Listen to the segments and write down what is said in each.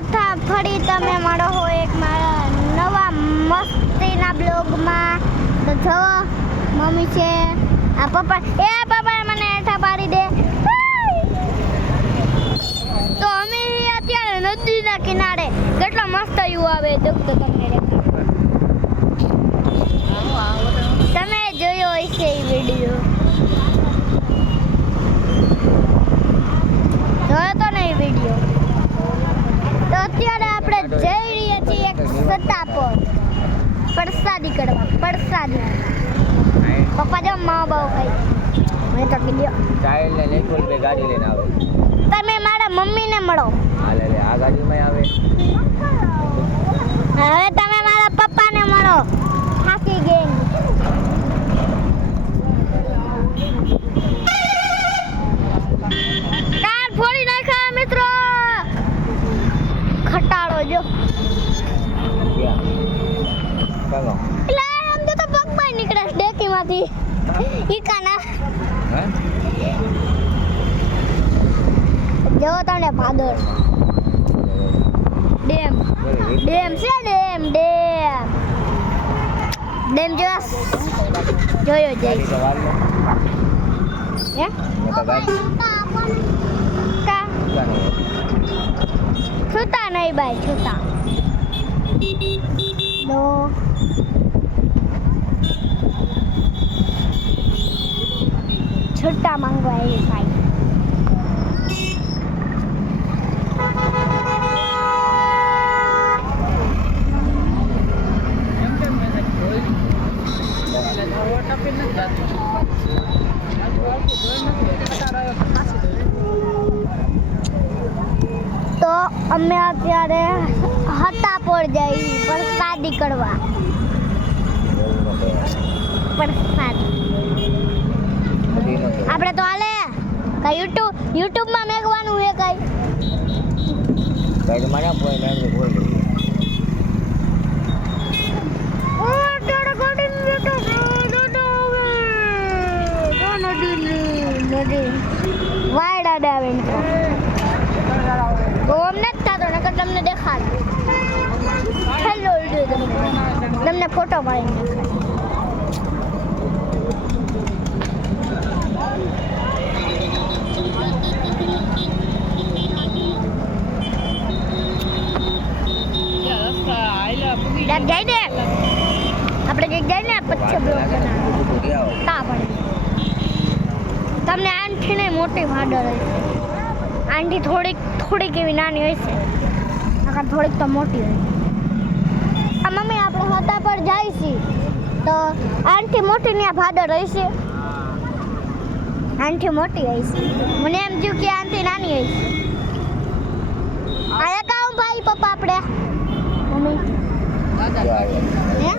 ફરી તમે મળો હો એક મારા નવા મસ્તીના બ્લોગમાં. તો જો મમ્મી છે, આ પપ્પા મને હેઠા પાડી દે. તો અમે અત્યારે નદીના કિનારે કેટલો મસ્ત વ્યૂ આવે તો તમને તમે જોયો હશે એ વિડીયો, જોયો તો ને એ વિડીયો. તો અત્યારે આપણે જઈ રહ્યા છીએ એક સત્તા પર પ્રસાદી કરવા. પ્રસાદી પપ્પા જો માં બહુ ખાઈ મેં તો કીધું ચાઇલ્ડ ને લેકોલ બે ગાડી લઈને આવે. તમે મારા મમ્મીને મળો. હાલે લે આ ગાડીમાં આવે. હવે તમે મારા પપ્પાને મળો. થાકી ગઈ. કાર ફોડી નાખ્યા મિત્રો. ખટાડો જો ચાલો એટલે આમ તો પગમાં નીકળે ડેકીમાંથી. ઈ કાના હે જો તમને ભાદર ડેમ ડેમ છે. ડેમ જોયો જઈશ. હે કા છૂટા નહીં ભાઈ, છૂટા નો. છૂટા માંગવા એ ભાઈ. તો અમે અત્યારે હટા પર જઈ પ્રસાદી કરવા. પ્રસાદી આપણે તો હાલે કઈ યુટ્યુબમાં મેકવાનું હે કઈ ભાઈ મને કોઈ નામ બોલ દે. વાયડા ડાવે તો અમને જ થતો નકર તમને દેખાડ. હેલો તમને ફોટો પાડીને દેખાડ. જાય ને આપણે જઈ જાય ને પછી બ્લોગ બનાવ તા પડે. તમને આંટી ને મોટી ભાડર હોય. આંટી થોડીક એવી નાની હોય છે, નકર થોડીક તો મોટી હોય. આ મમ્મી આપણે હતા પર જાય છે તો આંટી મોટી ને ભાડર હોય છે. આંટી મોટી હોય છે. મને એમ થયું કે આંટી નાની હોય છે. આયા કામ ભાઈ પપ્પા આપણે મમ્મી હે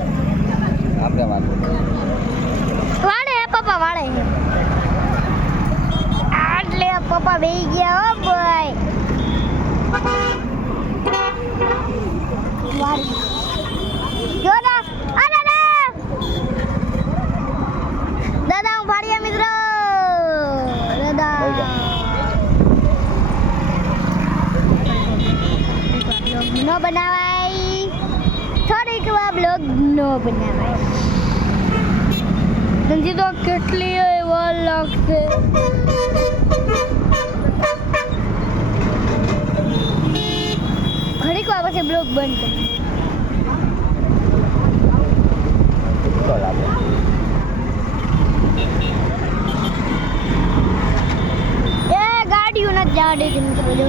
આપણે વાળે પપ્પા વાળે આટલે પપ્પા બેહી ગયા હો ભાઈ. જો ના આ દાદા હું ભાડિયા મિત્ર. દાદા નો બનાવાય, થોડીક વાર બ્લોગ નો બનાવાય. સમજી તો કેટલી વાર લાગશે. ઘડીક વાર પછી બ્લોગ બંધ કરી. એ ગાડીઓ નથી જવા દેતી મિત્રો.